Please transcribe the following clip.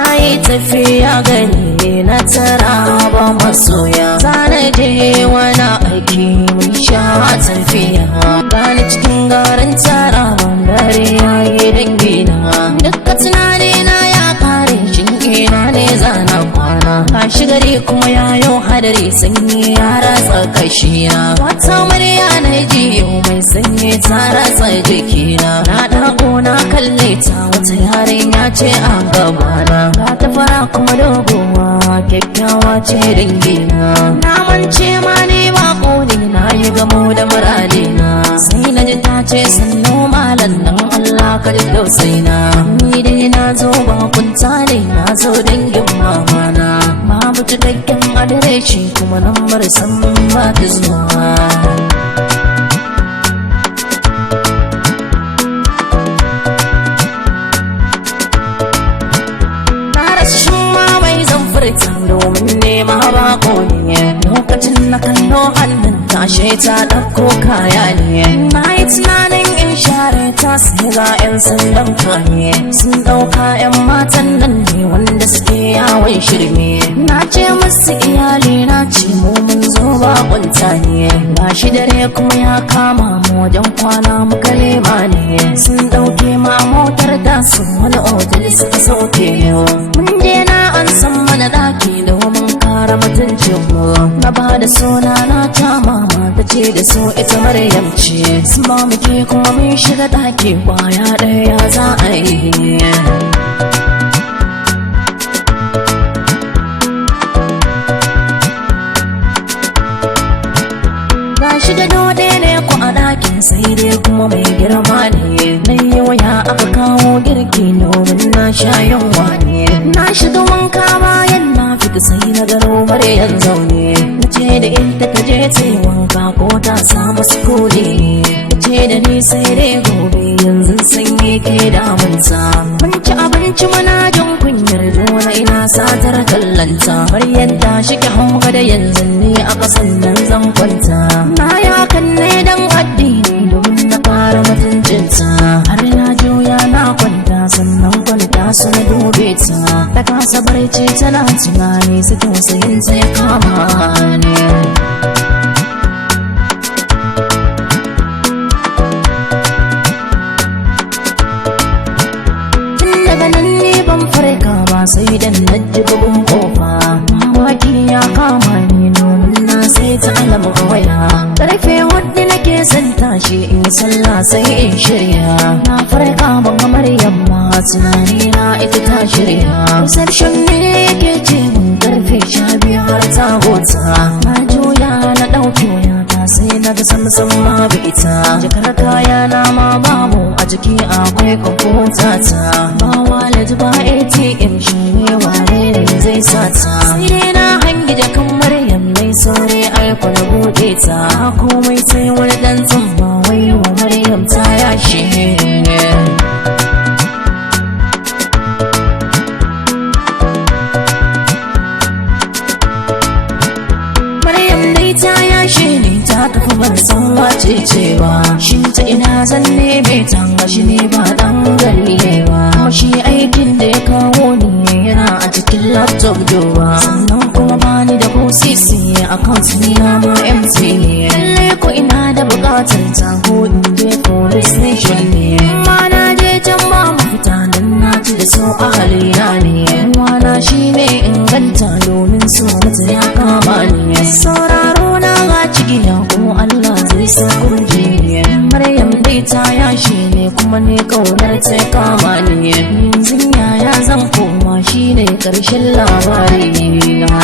na yi tafiya gani na tara ba masoya zana je wani aiki mun sha tafiya gani cikin garin tara dare yayi dangina dukkan tunani na ya kare shingina ne zana kwana kashi gari kuma yayo hadari sanyi ya ratsa kashina wata murya na jiyo mai sanyi ta ratsa jikina na dako na kalle ta wata yarinya ce a gabana ga ta fara kuma dogowa kyakkyawa ce dangina na mance ma ne bako ne na yi gamo da muradina sai na ji ta ce sannu malam dan Allah ka ji tausaina ni dai na zo bakunta ne na zo dangin mamana babu cikakken adireshi kuma nan marisan ba ta zuwa domin nema bako ne lokacin na kallo hannun tashe ta ɗauko kaya ne na yi tunanin in share ta sai ga 'yan sandan kame sun ɗauka 'yan matan nan ne wanda suke yawon shirme na ce musu iyali na ce mu mun zo bakunta ne ba shi dare kuma ya kama mu wajen kwana muka nema ne sun ɗauke ma motar da su wani otal suka sauke mun je na an san mana daki domin kara mutuncin mu na ba da suna na ta mama ta ce da so ita Maryam ce sun ba muke kuma mun shiga daki kwaya ɗaya za a yi gashi da dode ne ku a dakin sai dai kuma mai girma ne na yi waya aka kawo girki domin na sha yunwa ne na shiga wanka bayan na fita sai na gano Maryam zaune na ce da ita ta je ta yi wanka ko ta samu sukuni ta ce da ni sai dai gobe yanzu sanyi ke damunta mun ci abinci muna jin kunyar juna ina satar kallanta Maryam ta shige hanga da yanzu ni a kasan nan zan kwanta na yi hakan ne dan addini domin na fara mutuncinta har na juya na kwanta sannan kwanta su na dube ta kasa barci tana tunani su tausayin ta ya kama ne tun daga nan ne ban farka ba sai dan na ji bugun kofa mamaki ya kama ni domin na sai ta alamun waya karfe wadda nake son tashi in sallah sai in shirya na farka ban ga Maryam ma tunani na ita ta shirya reception ne yake ce mun karfe 12 har ta gota na juya na dauke wayata sai na ga samsam ma bi ita jakar kaya na ma babu a jiki akwai kwamfuta ta ba wallet ba ATM shi ne wane ne zai sata sai dai na hangi jakan Maryam mai saurayi aiko na buɗe ta komai sai wani dan tsamba wai wa Maryam ta yashe Maryam dai ta yashe ne ta tafi ban san wace cewa shin ta ina zan neme ta shi ne ba dan gari ne ba shi aikin da ya kawo ni yana a cikin laptop dowa sannan kuma bani da ko sisi account ni na ma empty ne lalle ko ina da bukatar ta ko in je police station ne ma na je can ba mu fita dan na ci da so a halina ne wana shine inganta domin so mata ya kama ni sauraro na ga cigiya ko Allah zai sa kurji Maryam dai ta yashe ne kuma ne kaunar ta kama ni yanzu yaya zan koma shine karshen labari na